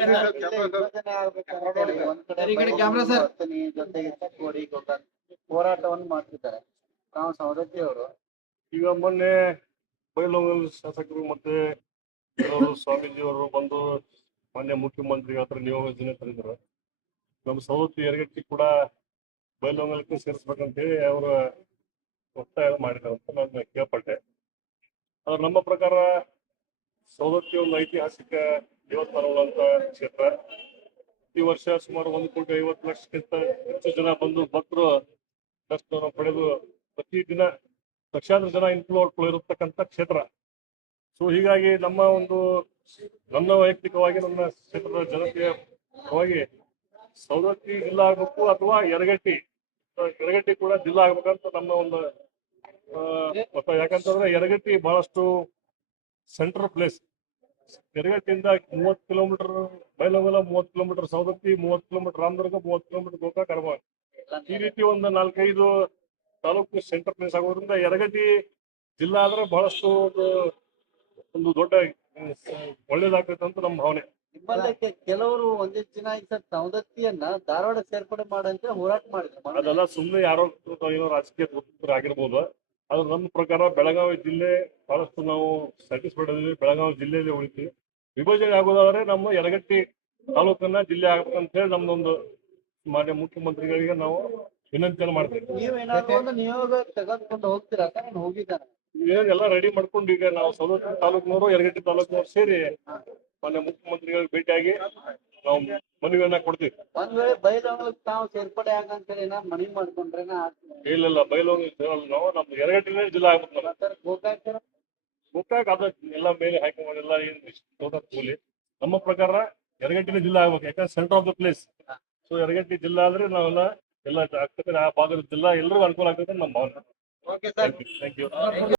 ಯೋಜನೆ ಆಗ್ಬೇಕಂತ ಹೇಳಿ ಒಂದ್ ಕಡೆ ಹತ್ತನಿ ಜೊತೆಗೆ ಚಿಕ್ಕೋಡಿ ಗೋಕಾಕ್ ಹೋರಾಟವನ್ನು ಮಾಡ್ತಿದ್ದಾರೆ. ನಾವು ಸವದತ್ತಿ ಅವರು ಈಗ ಮೊನ್ನೆ ಬೈಲಹೊಂಗಲ ಶಾಸಕರು ಮತ್ತೆ ಕೆಲವರು ಸ್ವಾಮೀಜಿಯವರು ಬಂದು ಮಾನ್ಯ ಮುಖ್ಯಮಂತ್ರಿ ಹತ್ರ ನಿಯೋಜನೆ ತಂದಿದ್ರು. ನಮ್ಮ ಸವದತ್ತಿ ಯರಗಟ್ಟಿ ಕೂಡ ಬೈಲಹೊಂಗಲಕ್ಕೆ ಸೇರಿಸ್ಬೇಕಂತೇಳಿ ಅವರು ಒತ್ತಾಯ ಮಾಡಿದ್ರು ಅಂತ ನಾನು ಕೇಳ್ಪಟ್ಟೆ. ಆದ್ರೆ ನಮ್ಮ ಪ್ರಕಾರ ಸವದತ್ತಿ ಒಂದು ಐತಿಹಾಸಿಕ ದೇವಸ್ಥಾನಗಳಂತ ಕ್ಷೇತ್ರ. ಈ ವರ್ಷ ಸುಮಾರು 1,50,00,000ಕ್ಕಿಂತ ಹೆಚ್ಚು ಜನ ಬಂದು ಭಕ್ತರು ದರ್ಶನ ಪಡೆದು ಪ್ರತಿದಿನ ಲಕ್ಷಾಂತರ ಜನ ಇನ್ಫ್ಲೋ ಇರತಕ್ಕಂಥ ಕ್ಷೇತ್ರ. ಸೊ ಹೀಗಾಗಿ ನನ್ನ ವೈಯಕ್ತಿಕವಾಗಿ ನನ್ನ ಕ್ಷೇತ್ರದ ಜನತೆಯ ಪರವಾಗಿ ಸವದತ್ತಿ ಜಿಲ್ಲಾ ಆಗಬೇಕು ಅಥವಾ ಯರಗಟ್ಟಿ ಕೂಡ ಜಿಲ್ಲಾ ಆಗ್ಬೇಕಂತ ನಮ್ಮ ಒಂದು ಮತ. ಯಾಕಂತಂದ್ರೆ ಯರಗಟ್ಟಿ ಬಹಳಷ್ಟು ಸೆಂಟ್ರಲ್ ಪ್ಲೇಸ್. ಯರಗಟ್ಟಿಯಿಂದ 30 kilometre Bailhongal, 30 kilometre Savadatti, 30 kilometre Ramdurg, 30 kilometre Gokak, Arabhavi. ಈ ರೀತಿ ಒಂದು 4-5 ತಾಲೂಕು ಸೆಂಟ್ರಲ್ ಪ್ಲೇಸ್ ಆಗೋದ್ರಿಂದ ಯರಗಟ್ಟಿ ಜಿಲ್ಲಾ ಆದ್ರೆ ಬಹಳಷ್ಟು ಒಂದು ದೊಡ್ಡ ಒಳ್ಳೇದಾಗ್ತೈತೆ ಅಂತ ನಮ್ಮ ಭಾವನೆ. ನಿಮ್ಮಲ್ಲಿ ಕೆಲವರು ಒಂದಿಷ್ಟು ದಿನ ಈ ಸರ್ ಸವದತ್ತಿಯನ್ನ ಧಾರವಾಡ ಸೇರ್ಪಡೆ ಮಾಡಂತ ಹೋರಾಟ ಮಾಡಿದ್ರು. ಅದೆಲ್ಲ ಸುಮ್ಮನೆ ಯಾರೋ ಏನೋ ರಾಜಕೀಯ ಗೊತ್ತಿದ್ರು ಆಗಿರ್ಬೋದು. ಆದ್ರೆ ನಮ್ಮ ಪ್ರಕಾರ ಬೆಳಗಾವಿ ಜಿಲ್ಲೆ ಬಹಳಷ್ಟು ನಾವು ಸ್ಯಾಟಿಸ್ಫೈಡ್ ಇದೀವಿ. ಬೆಳಗಾವಿ ಜಿಲ್ಲೆಯಲ್ಲಿ ಉಳಿತೀವಿ. ವಿಭಜನೆ ಆಗೋದಾದ್ರೆ ನಮ್ಮ ಯರಗಟ್ಟಿ ತಾಲೂಕನ್ನ ಜಿಲ್ಲೆ ಆಗ್ಬೇಕಂತ ಹೇಳಿ ನಮ್ದೊಂದು ಮಾನ್ಯ ಮುಖ್ಯಮಂತ್ರಿಗಳಿಗೆ ನಾವು ವಿನಂತಿಯನ್ನು ಮಾಡ್ತೀವಿ. ನೀವೇನಾದ್ರೂ ಒಂದು ನಿಯೋಗ ತೆಗೆದುಕೊಂಡು ಹೋಗ್ತೀರಾ? ಹೋಗಿದ್ದಾನೆ ಎಲ್ಲ ರೆಡಿ ಮಾಡ್ಕೊಂಡು ಈಗ ನಾವು ಸವದತ್ತಿ ತಾಲೂಕಿನವರು ಯರಗಟ್ಟಿ ತಾಲೂಕಿನವರು ಸೇರಿ ಮಾನ್ಯ ಮುಖ್ಯಮಂತ್ರಿಗಳಿಗೆ ಭೇಟಿಯಾಗಿ ನಾವು ಮನವಿಯನ್ನ ಕೊಡ್ತೀವಿ. ಒಂದ್ ವೇಳೆ ಬೈಲಹೊಂಗಲಕ್ಕೆ ತಾವು ಸೇರ್ಪಡೆ ಆಗಂತೇಳಿ ಮನವಿ ಮಾಡ್ಕೊಂಡ್ರೆ ಇಲ್ಲ ಬೈಲಹೊಂಗಲ ನಾವು ನಮ್ದು ಯರಗಟ್ಟಿನೇ ಜಿಲ್ಲಾ ಆಗ್ಬೇಕು. ಗೋಕಾಕ್ ಅದ ಎಲ್ಲ ಮೇಲೆ ಹಾಕಿಲ್ಲ ಕೂಲಿ. ನಮ್ಮ ಪ್ರಕಾರ ಯರಗಟ್ಟಿನೇ ಜಿಲ್ಲಾ ಆಗ್ಬೇಕು. ಯಾಕಂದ್ರೆ centre of the place. So Yaragatti ಜಿಲ್ಲಾ ಆದ್ರೆ ನಾವೆಲ್ಲ ಎಲ್ಲ ಆಗ್ತದೆ. ಆ ಭಾಗದ ಜಿಲ್ಲಾ ಎಲ್ಲರಿಗೂ ಅನುಕೂಲ ಆಗ್ತದೆ ನಮ್ಮ ಭಾವನೆ. Thank you.